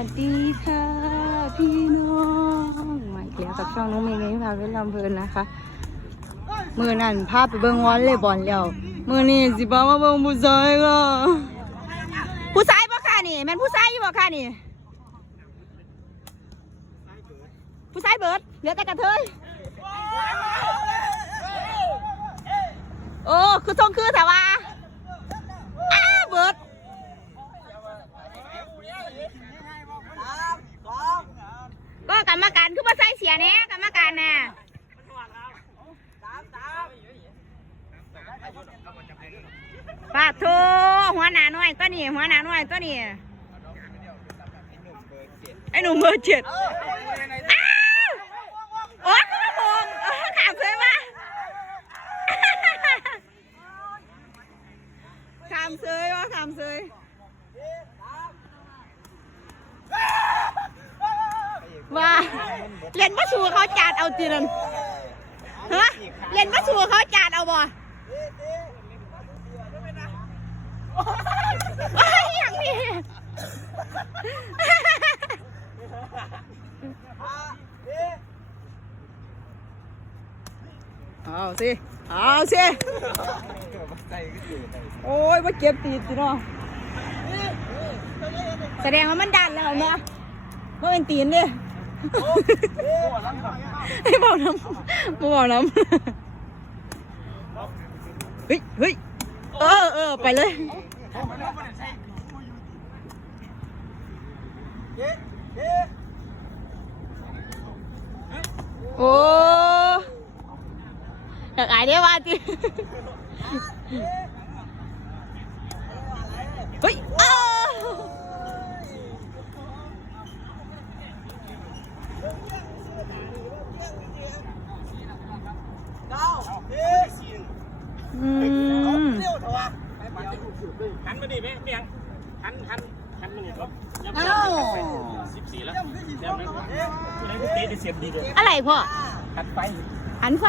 วัสดีค่ะ พี่น้องมาอีกแล้วกับช่องน้องเมย์ไงพาเวลลำเพลินนะคะ มือนั่นพาพไปเบิ่งวอลเลยบอลแล้ว มือนี่สิบ้ามาเบิ่งผู้ชายก็ผู้ชายปะค่ะนี่แม่นผู้ชายอยู่ปะค่ะนี่ ผู้ชายเบิดเหลือแต่กระเทยโอ้คือทรงคือแต่ว่าเบิด กรรมการคือมาใส่เสียแน่กรรมการน่ะปาดโทหัวหน้าน้อยตัวนี้หัวหน้าน้อยตัวนี้ไอ้หนุ่มเบอร์เจ็ดโอ๊ยคือมาโมงขามเลยมาขามเซยวะขามเซย ว่าเล่นมาสู่เขาจาดเอาจีนันฮะเล่นมาสู่เขาจาดเอาบ่อย่างนี้เอาสิเอาสิโอ้ยมาเก็บตีสิเนาะแสดงว่ามันดันแล้วเนาะว่าเป็นตีนดิ ให้บอกน้ำมาบอกน้ำเฮ้ยเฮ้ยเออเออไปเลยโอ้อยากอายได้ว่าจิเฮ้ยอ้าว อืมหันมาดิแม่เมียงหันหันหันมาดิครับอ้าวสิบสี่แล้วเดี๋ยวนะคุณไอ้คุณตีได้เสียบดีเลยอะไรพ่อหันไปหันไฟ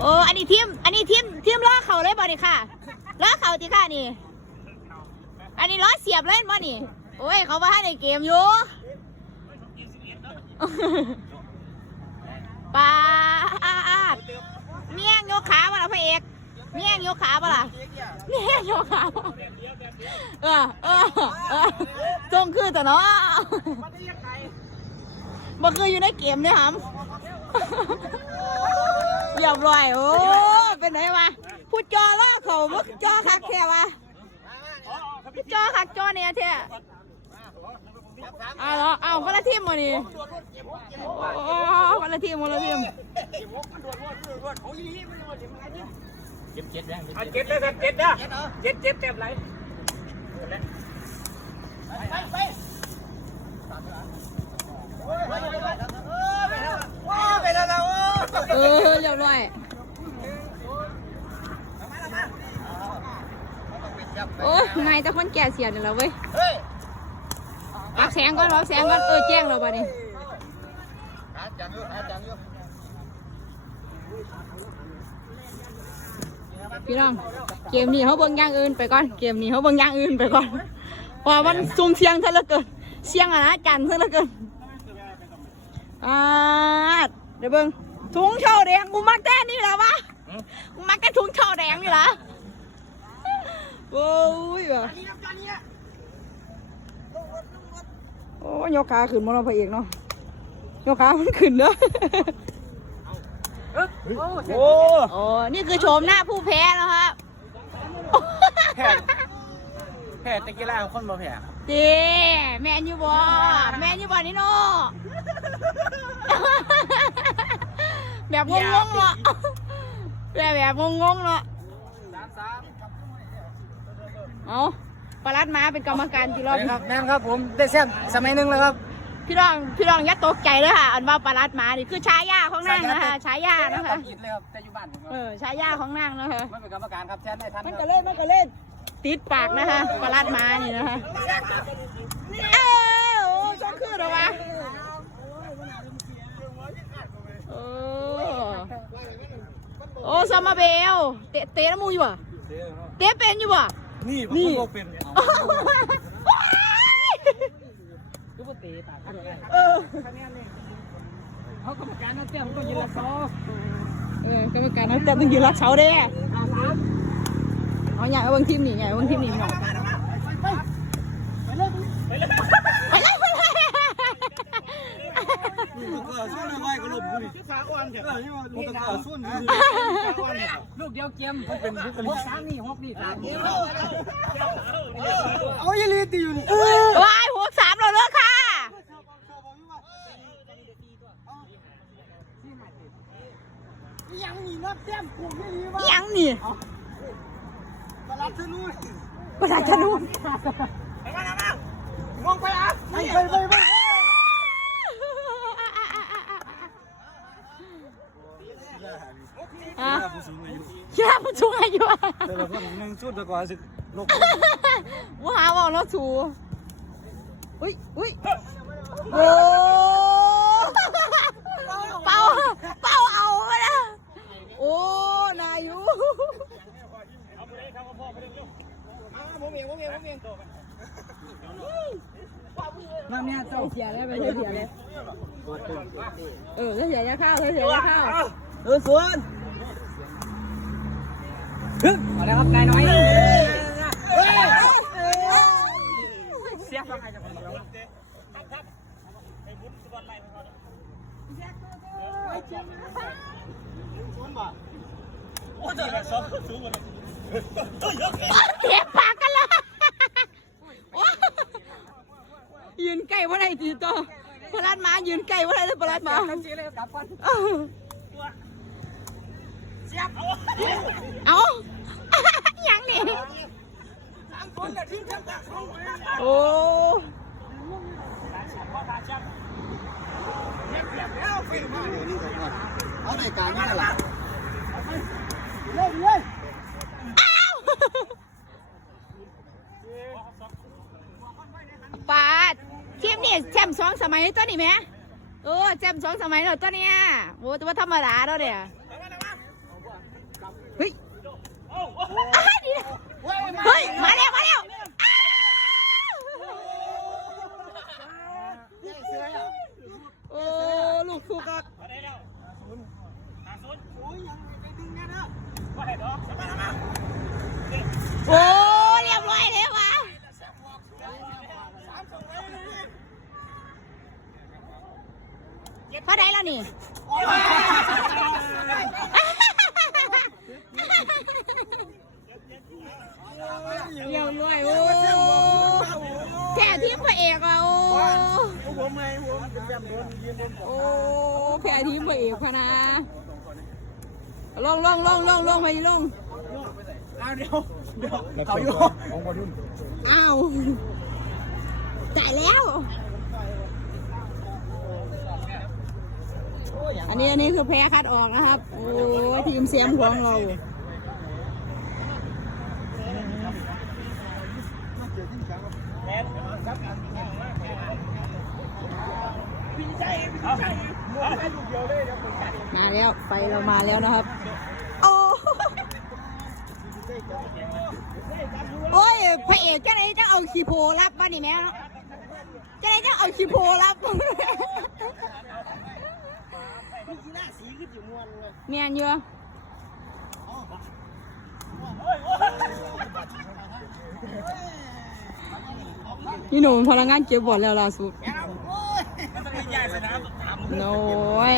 โอ้อันนี้ทีมอันนี้ทีมทีมล้อเข่าเลยบ่นี่ค่ะล้อเข่าติค่ะนี่ อันนี้ล้อเสียบเล่นบ่นี่โอ้ยเขามาให้ในเกมอยู่ปลาอาอาด เมี่ยงโยกขาบ่ล่ะพระเอกเมี่ยงโยกขาบ่ล่ะเมี่ยงโยกขาบ่เออเออเออจงคือแต่เนาะบ่คืออยู่ในเกมเนี่ยฮัมเรียบร้อยโอ้เป็นไงวะพูดจอล่อเขามึกจอคักแค่วะพูดจอคักจอเนี่ยเท่ เอาเหรอเอาคนละทีมมานี่โอ้คนละทีมคนละทีมเจ็ดเจ็ดยังเจ็ดเลยครับเจ็ดนะเจ็ดเจ็ดเต็มไรเออเรียบร้อยโอ้ยนายแต่คนแก่เสียนี่แล้วเว้ยรับ แสงก่อนรับแสงก่อนเออแจ้งเราบ้านี้พี่น้องเกมนี้เขาเบิ่งอย่างอื่นไปก่อนเกมนี้เขาเบิ่งอย่างอื่นไปก่อนเพราะว่ามันซุ่มเสียงเท่าเหลือเกินเสียงอะนะจันเท่าเหลือเกินอ่าเดี๋ยวเบิ่งถุงเช่าแดงกูมักแต่นี่แหละวะกูมักแต่ถุงเช่าแดงนี่แหละโอ้ยว่ะโอ้ ยยกขาขึ้นมาเราพระเอกเนาะยกขามันขึ้นเด้อโอ้โอ้นี่คือโฉมหน้าผู้แพ้แล้วครับ แพ้แพ้ตะกี้ล่าคนมาแพ้เจแมนยูบอแมนยูบอนี่โนแบบงงๆเนาะแบบแบบงงๆเนาะเอา ปลัดมาเป็นกรรมการจีรอบครับแม่ครับผมได้แซ่บสมัยหนึ่งเลยครับพี่รองพี่รองอย่าตกใจเลยค่ะอันว่าปลัดมานี่คือฉายาของนางนะคะฉายานะคะอิดเลยครับแต่อยู่บ้านผมเออฉายาของนางนะคะไม่เป็นกรรมการครับแทนได้ทันมันก็เล่นมันก็เล่นติดปากนะคะปลัดมานี่นะคะเอ้าโอ้ชอบขึ้นเหรอวะโอ้โอ้ซามาเบลเตะเตะน้ำมูอยู่อะเตะเป็นอยู่ นี่นี่บ่เป็นเนี่ยเอาคือบ่เตะากกันเลยเออเขากรรมการนั่งเต็มก็ยืนละซอเออกรรมการนั่งเต็มต้องยืนละเช้าเด้เอาใหญ่เอาบางทีมหนีไงบางทีมหนีหน่อยไปเลยไปเลย ลูกเดียวเกมมันเป็นหกสามนี่หกนี่สามเอาอีลีตีอยู่นี่วายหกสามแล้วเด้อค่ะยังมีนับเต็มกูไม่ดีอิวะหยังนี่ตลาดชนุนประชาชนมองไปอะไปไปไป ไปอะเชื่อผู้สูงอายุแต่ละคนหนึ่งชุดแต่กว่าสิลกว่าหาบอกแล้วสูอุ้ยอุ้ยโอ้เป่าเป่าเอาไปนะโอ้นายอยู่น้ำเนี่ยเจ้าเสียแล้วไปเสียเลยเออเสียจะเข้าเสียจะเข้าเออสวน มาแล้วครับนายน้อยเสียฟังไงจะคนเดียวเสียปากกันละโอ้ยืนไก่ว่าไหนตีตัวพลัดมายืนไก่ว่าไหนเลยพลัดมาจี เลยกลับก่อนเอายังนี่โอ้เอาในการนี่แหละเล่นเลยปาดทีมนี่แชมป์สองสมัยตัวนี้ไหมเออแชมป์สองสมัยแล้วตัวเนี้ยโอ้แต่ว่าธรรมดาแล้วเนี่ยเฮ้ยอะนี่นะเฮ้ย มาแล้ว มาแล้วอ้าวโอ้ ลูกสุกอะโอ้ เรียบร้อยเลยวะ เท่าไดแล้วนี่เรียบร้อยโอ้แค่ทีมพระเอกอะโอ้ผมไงผมเป็นแบบโดนยืนบนโอ้แค่ทีมพระเอกพะนะลงลงลงลงลงไปลงเอาเดี๋ยวเดี๋ยวเขาอยู่อ้าวจ่ายแล้ว อันนี้อันนี้คือแพ้คัดออกนะครับ โอ้ทีมเสียมของเรามาแล้วไฟเรามาแล้วนะครับ โอ้โอ้ยพระเอกเจ้าไหนจะเอาขีโพรับมาดิแม่เนาะเจ้าไหนจะเอาขีโพรับ หน้าสีขึ้นอยู่มวนเลยเมียนเยอะนี่หนูพลังงานเก็บบอลแล้วล่าสุดโน้ย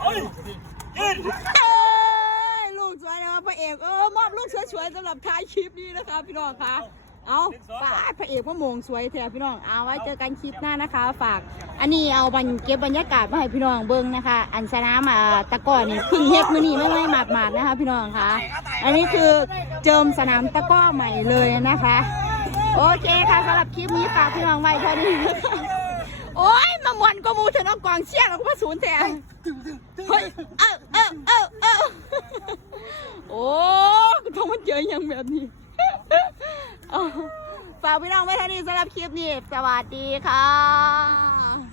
เอ้ยลูกสวยนะครับพระเอกเออมอบลูกสวยๆสำหรับท้ายคลิปนี้นะคะพี่น้องคะ เอาฝากพระเอกพระมงสวยแท้พี่น้อง เอาไว้เจอกันคลิปหน้านะคะ ฝาก อันนี้เอาบรรเก็บบรรยากาศมาให้พี่น้องเบิ้งนะคะ อันสนามาตะก้อนี่พึ่งเฮ็ดมือนี่ไม่ไม่หมาดหมาดๆนะคะ พี่น้องคะ อันนี้คือเจิมสนามตะก้อใหม่เลยนะคะ โอเคค่ะสำหรับคลิปนี้ฝากพี่น้องไว้เท่านี้โอ้ยมามวนก็มูเถอะน้องกวางเชี่ยงแล้วก็มาศูนย์แทนเฮ้ยเออเออเออเออโอ้คุณทองมันเจอยังแบบนี้ ฝากพี่น้องไว้เท่านี้สำหรับคลิปนี้ สวัสดีค่ะ